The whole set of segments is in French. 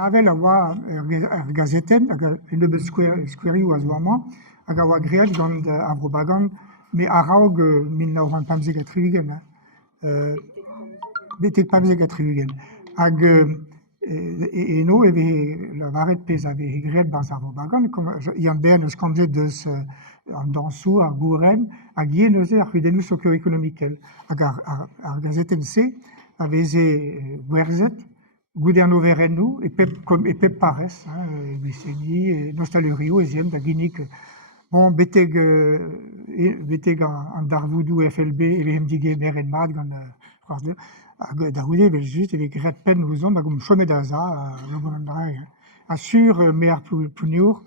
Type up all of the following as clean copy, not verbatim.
Navel awa gazeten, in de square ou azoama, agawa great gant avrobagan, mais araug 1953, betek pamzegatrigen. Hag eno eve la varet pez ave great baz avrobagan, yann bern eus kamze deus an dansou ar gouren, hag yen eus ar rudennou socio-ekonomikel. Hag ar gazeten se, aveze gwerzet, goude an overennou, et pep pares, Guseni, Nostalerio, eziem, da ginik, bon, beteg an darvoudou FLB, eve hem dige meren mat, gant c'hoarzde, da goude, vel just, eve gret pen ouzon, da gom chomet da za, logon an dra, assur me ar pouniour,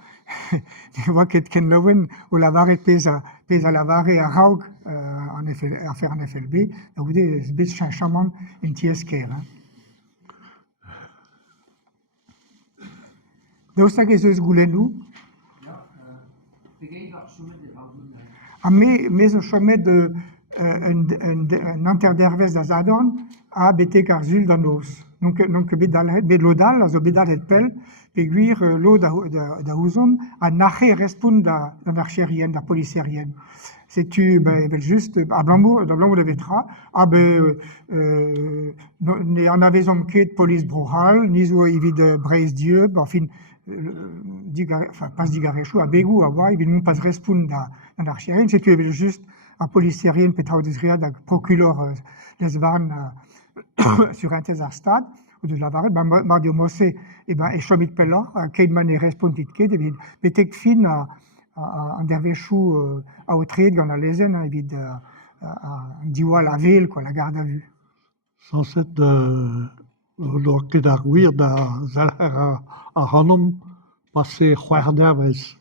oa ket ken laouen o lavare pez a lavare a raog a fer an FLB, da goude bet chamant en tiesker, Daoust hag ez eus goulennou. Mez o chomet un interdervez da zadorn a betek ar zul da noz. Nonk bet lodal, a zo bedalhet pel, pe gwir lo da ouzon a nache respoun da archerien, da policerien. Setu, evel just, a blammour da vetra, ne an avezom ket polis brohal, niz oa evit breiz dieu, fin, pas digarechou, a begou a oa, evit moun pas respoun da archerien, setu evel just a policerien petaou deus read hag prokulor les varn sur un tez ar stad, ou de la varet, mar dio mosse, e chomit pellor, keit man e respontit ket, evit betek fin an dervechou a otred gant a lezen, evit an diwal a vel, la garde à vue. Sans cette lor ket ar gwir da zaler a ranom passe c'hwer dervez.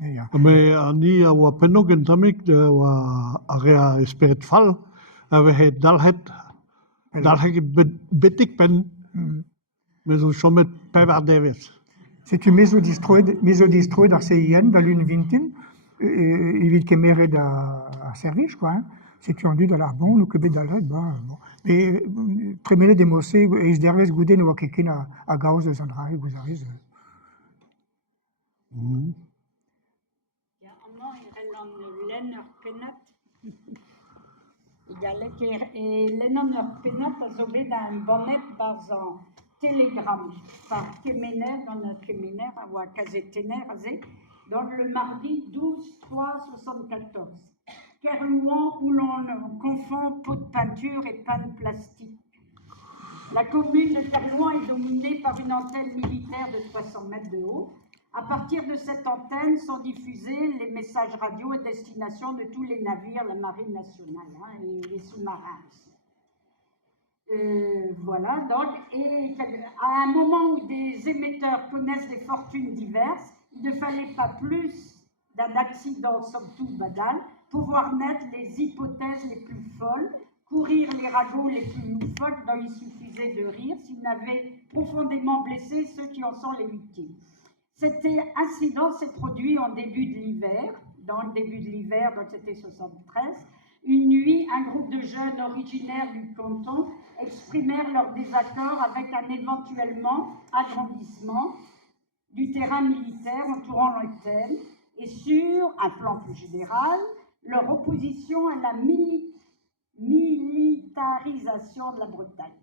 Me ani a oa pennog en tamik de oa a rea esperet fall, a vehet dalhet betik pen, mais o chomet pev ar dervez. Setu mezo distroet ar CIN da l'un vintin, evit kemeret a servij, quoi. Setu an dud al ar bon, nou kebet dalhet, bon. Mais tremelet de mosse, eiz dervez gouden oa keken a gaoz eus an dra, gouzarez. Lenn ur penat. Lenn ur penat a zo bet un bannet barz an telegram par kemener, dans un kemener, ou un kazetener, dans le mardi 12-3-74. Kerlouan, où l'on confond pot de peinture et panne plastique. La commune de Kerlouan est dominée par une antenne militaire de 300 mètres de haut. À partir de cette antenne sont diffusés les messages radio à destination de tous les navires, la marine nationale et les sous-marins aussi. Voilà, donc, et à un moment où des émetteurs connaissent des fortunes diverses, il ne fallait pas plus d'un accident, somme toute banal, pour voir naître les hypothèses les plus folles, courir les ragots les plus loufoques dont il suffisait de rire s'ils n'avaient profondément blessé ceux qui en sont les victimes. Cet incident s'est produit en début de l'hiver, dans le début de l'hiver, donc c'était 73. Une nuit, un groupe de jeunes originaires du canton exprimèrent leur désaccord avec un éventuellement agrandissement du terrain militaire entourant l'antenne et sur un plan plus général, leur opposition à la militarisation de la Bretagne.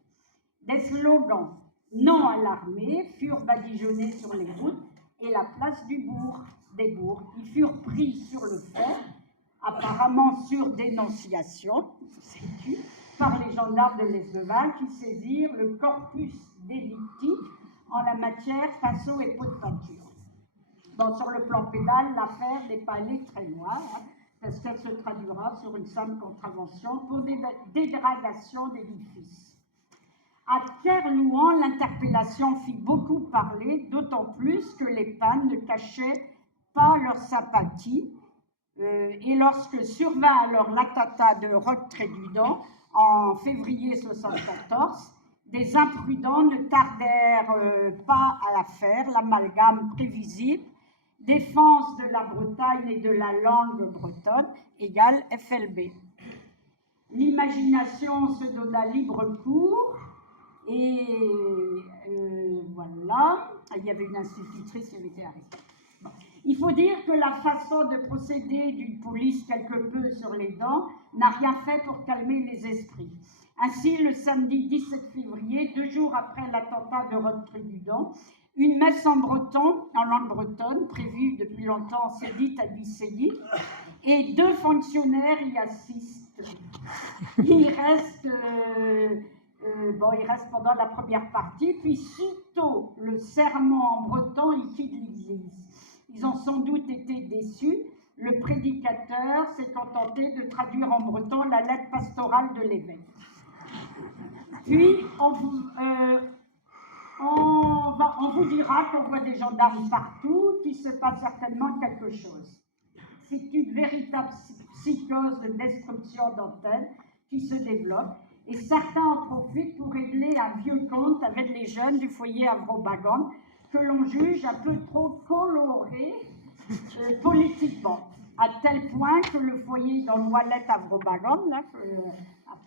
Des slogans « Non à l'armée » furent badigeonnés sur les routes et la place des bourgs. Ils furent pris sur le fait, apparemment sur dénonciation, par les gendarmes de l'Esdeval qui saisirent le corpus delicti en la matière, pinceau et pot de peinture. Bon, sur le plan pénal, l'affaire n'est pas allée très loin, parce qu'elle se traduira sur une simple contravention pour dégradation d'édifices. À Kerlouan, l'interpellation fit beaucoup parler, d'autant plus que les pannes ne cachaient pas leur sympathie. Et lorsque survint alors l'attata de Roque-Trédudan en février 1974, des imprudents ne tardèrent pas à la faire, l'amalgame prévisible, défense de la Bretagne et de la langue bretonne égale FLB. L'imagination se donna libre cours et voilà. Voilà, il y avait une institutrice qui avait été arrêtée. Bon. Il faut dire que la façon de procéder d'une police quelque peu sur les dents n'a rien fait pour calmer les esprits. Ainsi, le samedi 17 février, 2 jours après l'attentat de Rode-Trududon, une messe en breton, en langue bretonne, prévue depuis longtemps, s'est dite à Vicelli, et 2 fonctionnaires y assistent. Il reste pendant la première partie, puis sitôt le serment en breton, ils quittent l'église. Ils ont sans doute été déçus. Le prédicateur s'est contenté de traduire en breton la lettre pastorale de l'évêque. Puis, on vous dira qu'on voit des gendarmes partout, qu'il se passe certainement quelque chose. C'est une véritable psychose de destruction d'antennes qui se développe, et certains en profitent pour régler un vieux compte avec les jeunes du foyer Avro-Bagan, que l'on juge un peu trop coloré politiquement, à tel point que le foyer dans Ouellet Avro-Bagan, à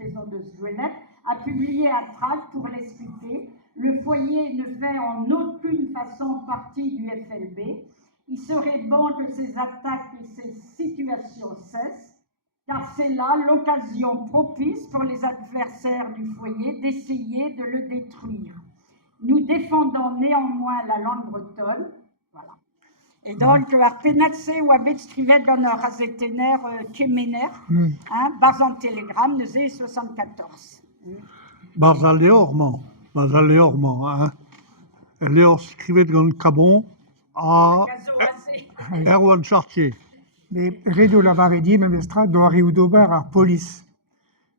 Maison de Zouellet, a publié un tract pour l'expliquer. Le foyer ne fait en aucune façon partie du FLB. Il serait bon que ces attaques et ces situations cessent, car c'est là l'occasion propice pour les adversaires du foyer d'essayer de le détruire. Nous défendons néanmoins la langue bretonne. Voilà. Et donc, Arpenatse ou Abetstrivet dans leur azetener Kemener, Barzan Telegram, Neusé 74. Barzaleorman, hein. Léor scrivet dans le cabon à Erwan Chartier. Mais Redo Lavaredi, même Estra, doit réudober à police.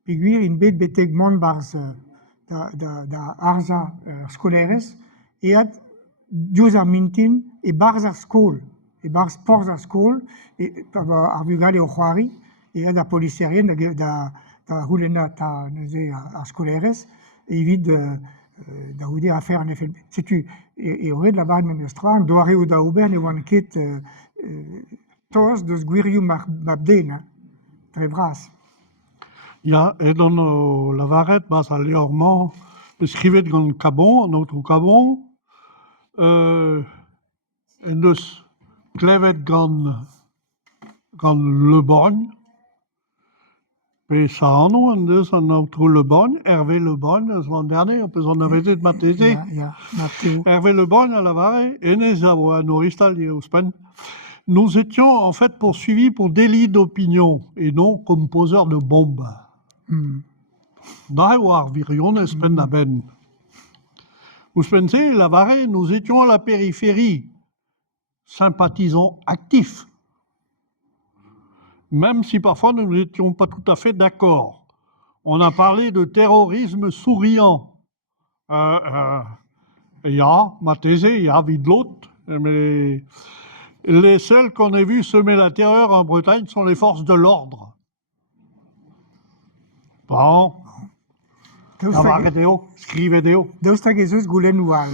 Piguir, in bet betegmon barz da arza scolaires, et at dioza mintin, et barza school, et barz porza school, et arvugale o Juari, et at da policierien da hulena ta neuze a scolaires, et vide da ouder à faire en FLB. C'est tu, et aurait de la barre même Estra, doit réudober, et wanket, tos de sguiriu mabdena, très brasse. Ja, et dans la varette, Barzaleorman, scrivet dans le cabon, notre cabon, en dus klevet dans Le Borgne, et ça en dus en notre Le Borgne, Hervé Le Borgne, l'an dernier, on peut en avoir été de Matézé. Hervé Le Borgne à la varette, et nous avons à Noristal, au Spen. Nous étions en fait poursuivis pour délit d'opinion et non comme poseurs de bombes. D'ailleurs, virion espen ben. Vous pensez, la varée, nous étions à la périphérie, sympathisants actifs, même si parfois nous n'étions pas tout à fait d'accord. On a parlé de terrorisme souriant. Il y a, Matézé, il y a Vidlot, mais les seuls qu'on ait vus semer la terreur en Bretagne sont les forces de l'ordre. Bon. Scrivedeo. Deus tagezus gulen wal.